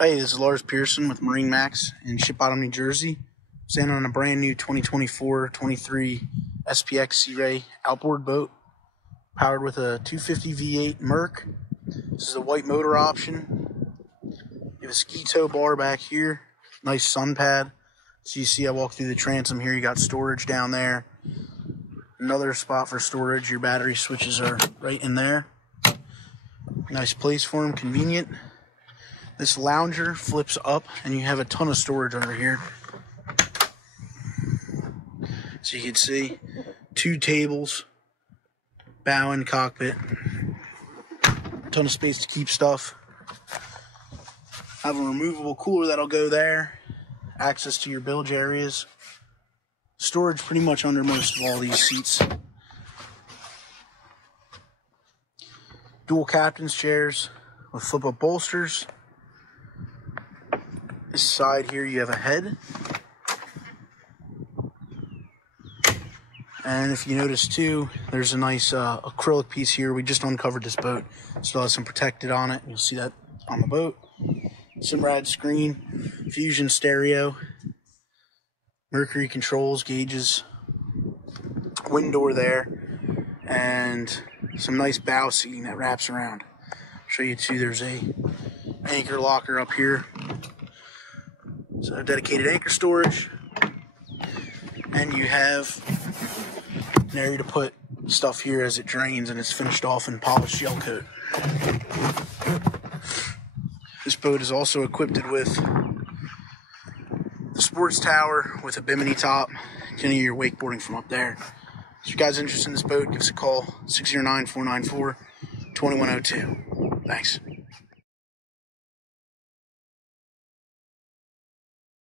Hey, this is Lars Pearson with MarineMax in Ship Bottom, New Jersey. Standing on a brand new 2024-23 SPX Sea Ray outboard boat, powered with a 250 V8 Merc. This is a white motor option. You have a ski tow bar back here, nice sun pad. So you see I walk through the transom here, you got storage down there. Another spot for storage, your battery switches are right in there. Nice place for them, convenient. This lounger flips up and you have a ton of storage under here. So you can see 2 tables, bow and cockpit, a ton of space to keep stuff. I have a removable cooler that'll go there, access to your bilge areas, storage pretty much under most of all these seats. Dual captain's chairs with flip up bolsters. This side here you have a head, and if you notice too, there's a nice acrylic piece here. We just uncovered this boat, still has some protected on it. You'll see that on the boat. Simrad screen, fusion stereo, Mercury controls, gauges, wind door there, and some nice bow seating that wraps around. I'll show you too, there's a anchor locker up here. So dedicated anchor storage, and you have an area to put stuff here as it drains and it's finished off in polished gel coat. This boat is also equipped with the sports tower with a bimini top. Continue your wakeboarding from up there. If you guys are interested in this boat, give us a call, 609-494-2102. Thanks.